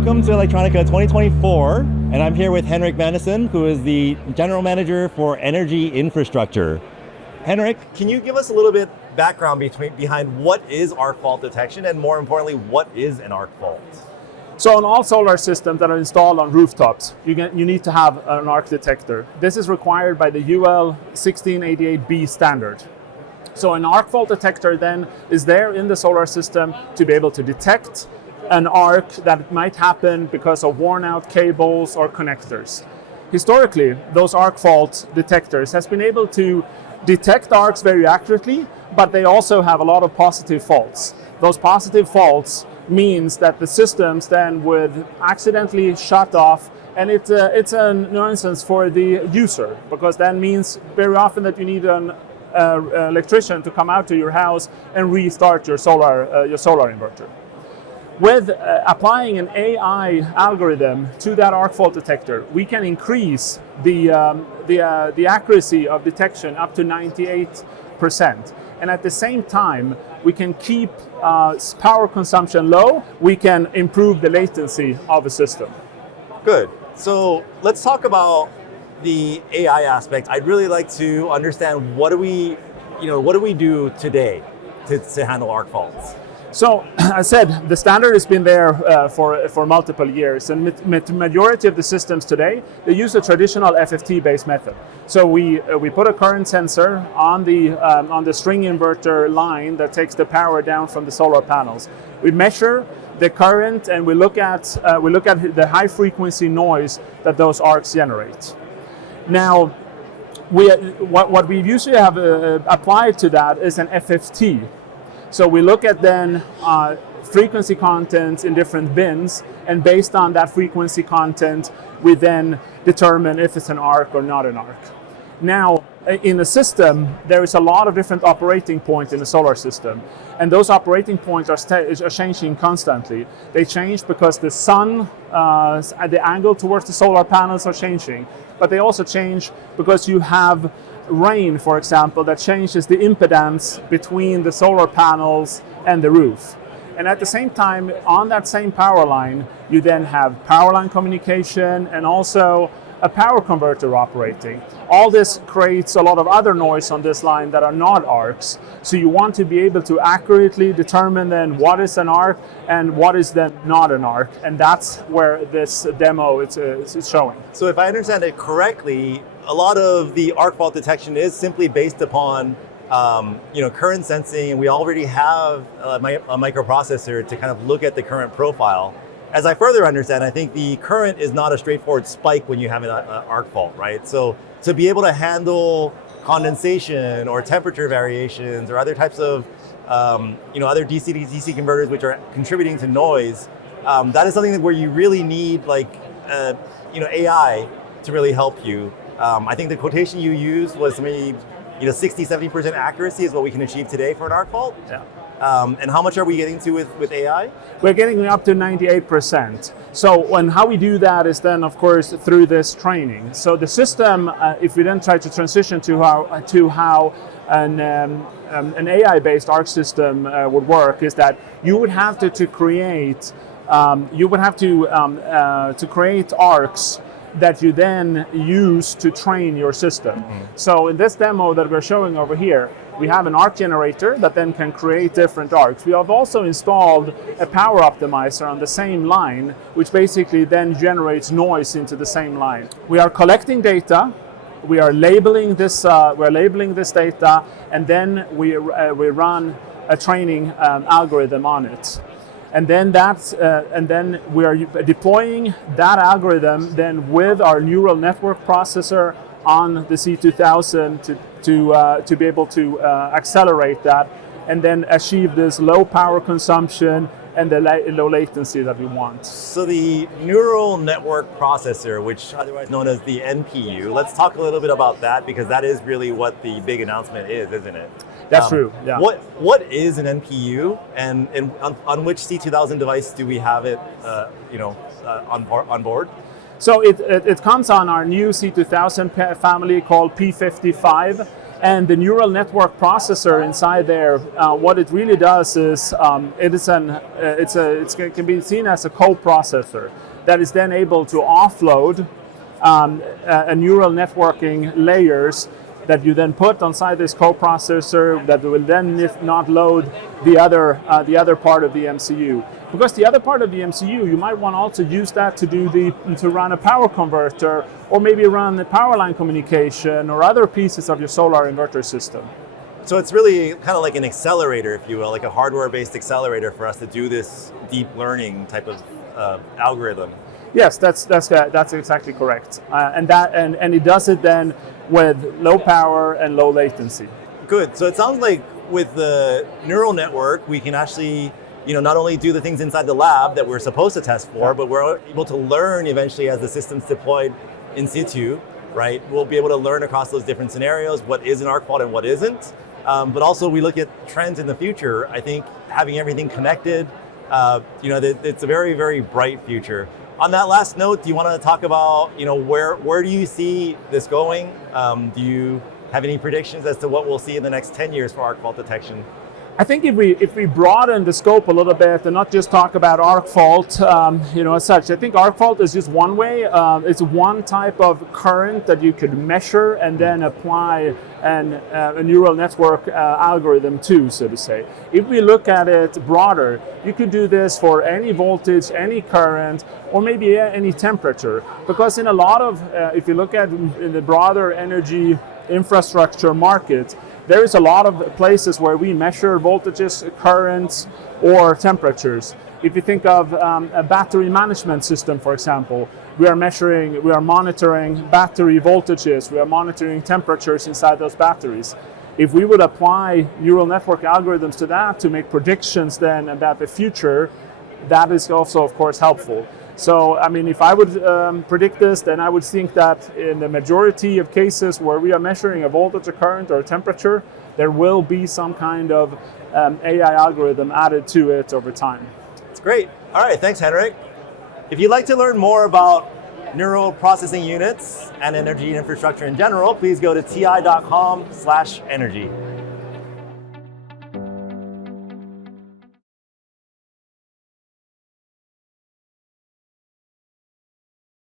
Welcome to Electronica 2024, and I'm here with Henrik Madison, who is the General Manager for Energy Infrastructure. Henrik, can you give us a little bit background behind what is arc fault detection, and more importantly, what is an arc fault? So on all solar systems that are installed on rooftops, you need to have an arc detector. This is required by the UL 1688B standard. So an arc fault detector then is there in the solar system to be able to detect an arc that might happen because of worn out cables or connectors. Historically, those arc fault detectors has been able to detect arcs very accurately, but they also have a lot of positive faults. Those positive faults means that the systems then would accidentally shut off, and it's a nuisance for the user, because that means very often that you need an electrician to come out to your house and restart your solar inverter. With applying an AI algorithm to that arc fault detector, we can increase the accuracy of detection up to 98%. And at the same time, we can keep power consumption low. We can improve the latency of a system. Good. So let's talk about the AI aspect. I'd really like to understand what do we do today to handle arc faults? So, as I said, the standard has been there for multiple years, and majority of the systems today, they use a traditional FFT-based method. So we put a current sensor on the string inverter line that takes the power down from the solar panels. We measure the current, and we look at the high frequency noise that those arcs generate. Now, what we usually have applied to that is an FFT. So we look at then frequency content in different bins, and based on that frequency content, we then determine if it's an arc or not an arc. Now, in the system, there is a lot of different operating points in the solar system, and those operating points are changing constantly. They change because the sun, the angle towards the solar panels are changing, but they also change because you have rain, for example, that changes the impedance between the solar panels and the roof. And at the same time, on that same power line, you then have power line communication and also a power converter operating. All this creates a lot of other noise on this line that are not arcs. So you want to be able to accurately determine then what is an arc and what is then not an arc. And that's where this demo is showing. So if I understand it correctly, a lot of the arc fault detection is simply based upon current sensing, and we already have a microprocessor to kind of look at the current profile. As I further understand, I think the current is not a straightforward spike when you have an arc fault, right? So to be able to handle condensation or temperature variations or other types of other DC to DC converters which are contributing to noise, that is something where you really need AI to really help you. I think the quotation you used was maybe 60-70% accuracy is what we can achieve today for an arc fault. Yeah. And how much are we getting to with AI? We're getting up to 98%. So, and how we do that is then, of course, through this training. So the system, if we then try to transition to how an AI-based arc system would work, is that you would have to create arcs that you then use to train your system. Mm-hmm. So in this demo that we're showing over here, we have an arc generator that then can create different arcs. We have also installed a power optimizer on the same line, which basically then generates noise into the same line. We are collecting data, we are labeling this data, and then we run a training algorithm on it. And then we are deploying that algorithm then with our neural network processor on the C2000 to be able to accelerate that and then achieve this low power consumption and the low latency that we want. So the neural network processor, which otherwise known as the NPU, let's talk a little bit about that, because that is really what the big announcement is, isn't it? That's true. Yeah. What is an NPU, and on which C2000 device do we have it? On board? So it comes on our new C2000 family called P55. And the neural network processor inside there, what it really does is it can be seen as a co-processor that is then able to offload a neural networking layers that you then put inside this co-processor that will then not load the other part of the MCU. Because the other part of the MCU, you might want to also use that to run a power converter, or maybe run the power line communication or other pieces of your solar inverter system. So it's really kind of like an accelerator, if you will, like a hardware-based accelerator for us to do this deep learning type of algorithm. Yes, that's exactly correct, and it does it then with low power and low latency. Good. So it sounds like with the neural network, we can actually, not only do the things inside the lab that we're supposed to test for, but we're able to learn eventually as the system's deployed in situ, right? We'll be able to learn across those different scenarios what is an arc fault and what isn't. But also we look at trends in the future. I think having everything connected, it's a very, very bright future. On that last note, do you want to talk about, where do you see this going? Do you have any predictions as to what we'll see in the next 10 years for arc fault detection? I think if we broaden the scope a little bit and not just talk about arc fault, as such, I think arc fault is just one way. It's one type of current that you could measure and then apply a neural network algorithm to, so to say. If we look at it broader, you could do this for any voltage, any current, or maybe any temperature. Because in a lot of, if you look at in the broader energy infrastructure market, there is a lot of places where we measure voltages, currents, or temperatures. If you think of a battery management system, for example, we are monitoring battery voltages, we are monitoring temperatures inside those batteries. If we would apply neural network algorithms to that to make predictions then about the future, that is also, of course, helpful. So, if I would predict this, then I would think that in the majority of cases where we are measuring a voltage, a current, or a temperature, there will be some kind of AI algorithm added to it over time. That's great. All right, thanks, Henrik. If you'd like to learn more about neural processing units and energy infrastructure in general, please go to ti.com/energy.